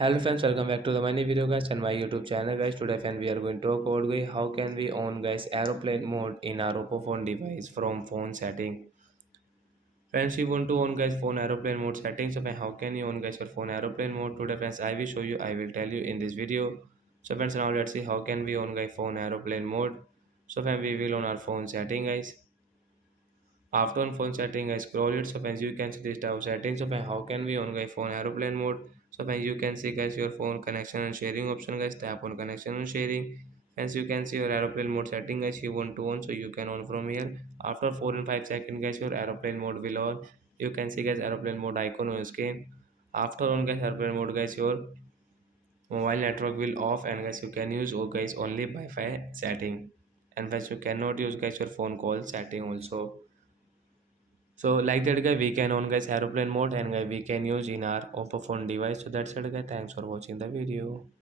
Hello friends, welcome back to the my new video guys and my YouTube channel guys. Today friend we are going to talk about how can we on guys aeroplane mode in our oppo phone device from phone setting. Friends, you want to on guys phone aeroplane mode settings. So friend, how can you on guys your phone aeroplane mode? Today friends, I will show you. I will tell you in this video. So friends, now let's see how can we on guys phone aeroplane mode. So friend, we will on our phone setting guys. After on phone setting, I scroll it. So friends, you can see this type of settings. So friends, how can we on guys phone aeroplane mode? So friends, you can see guys your phone connection and sharing option guys. Tap on connection and sharing. Friends, you can see your aeroplane mode setting guys. You want to on, so you can on from here. After 4 and 5 seconds, guys, your aeroplane mode will on. You can see guys aeroplane mode icon on your screen. After on guys aeroplane mode, guys, your mobile network will off and guys you can use guys only Wi-Fi setting. And guys you cannot use guys your phone call setting also. So like that guy we can on guys aeroplane mode and guy we can use in our oppo phone device. So that's it guy, thanks for watching the video.